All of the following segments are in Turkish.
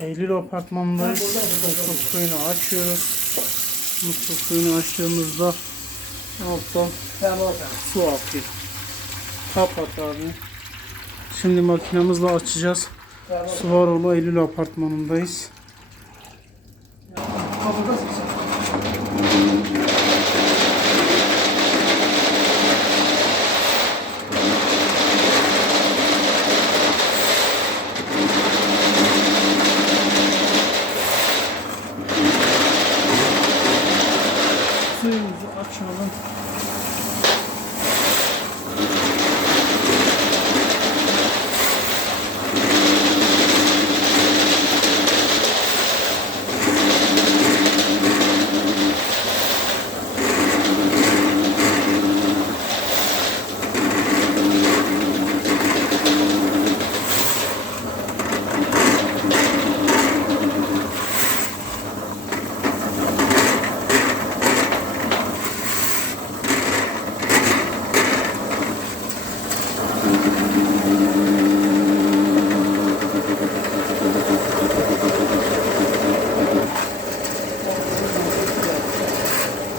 Eylül apartmanındayız. Musluk suyunu açıyoruz. Musluk suyunu açtığımızda alttan su akıyor. Kapat abi. Şimdi makinemizle açacağız. Suvaroğlu Eylül apartmanındayız. Suyumuzu açalım.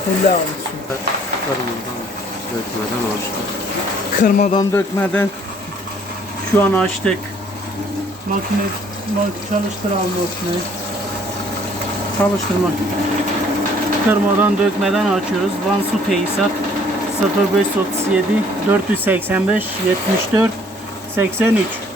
Helal olsun. Kırmadan dökmeden açtık. Kırmadan dökmeden şu an açtık. Makine, makine çalıştıralım makineyi. Çalıştırmak. Kırmadan dökmeden açıyoruz. Van su tesisat 0537 485 74 83